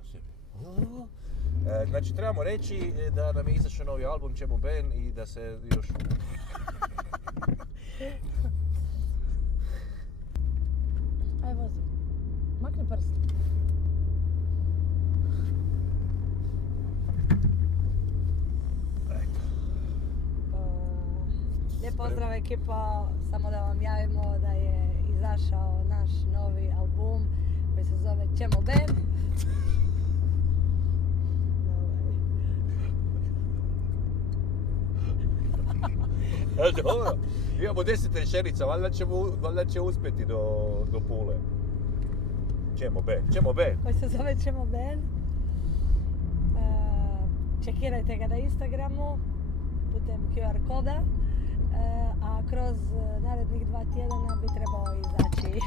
na sebi. Znači, trebamo reći da nam je izašao novi album Čemo Ben i da se još... Aj, vozi. Makni prst. Lijep pozdrav ekipa, samo da vam javimo da je izašao naš novi album koji se zove Čemo Ben. Dobro, imamo 10 rečenica, valjda će uspjeti do Pule. Čemo Ben. Koji se zove Čemo Ben. Čekirajte ga na Instagramu putem QR koda. A kroz narednih 2 tjedana bi trebao izaći